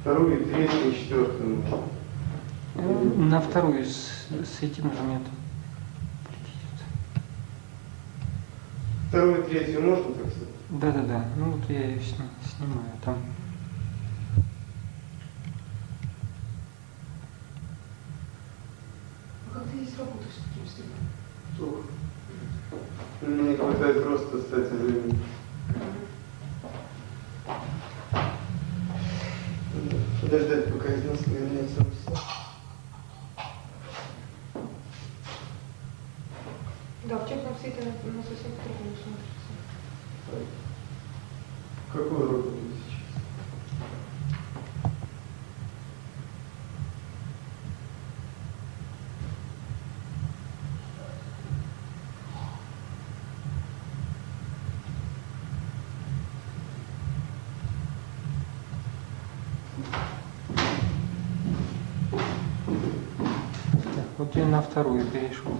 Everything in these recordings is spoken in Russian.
Вторую, третью, четвертую. Э, На вторую с, с этим же нет. Вторую, третью можно так сказать? Да-да-да. Ну вот я ее сни- снимаю там. А как ты здесь работаешь с таким стилем? Плохо. Мне не хватает просто стать времени. Подождать, пока из нас вернется все. Да, в свете на, на совсем по-другому Так, вот я на вторую перешел.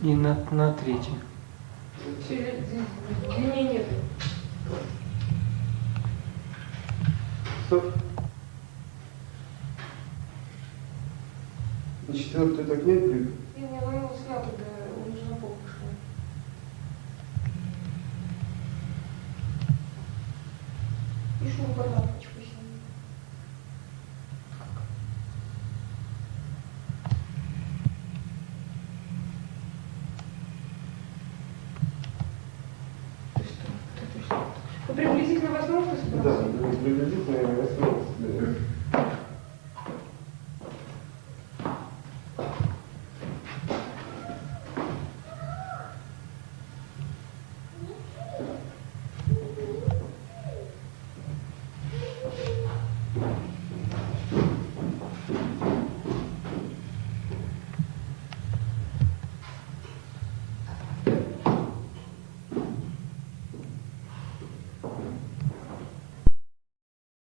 Не. И на, на третью. Через длиннее нет. Стоп. На четвертую так нет блин? Я не ловила снято, да, он уже на пол пошел. И шум подавочку возможность? Да, для людей,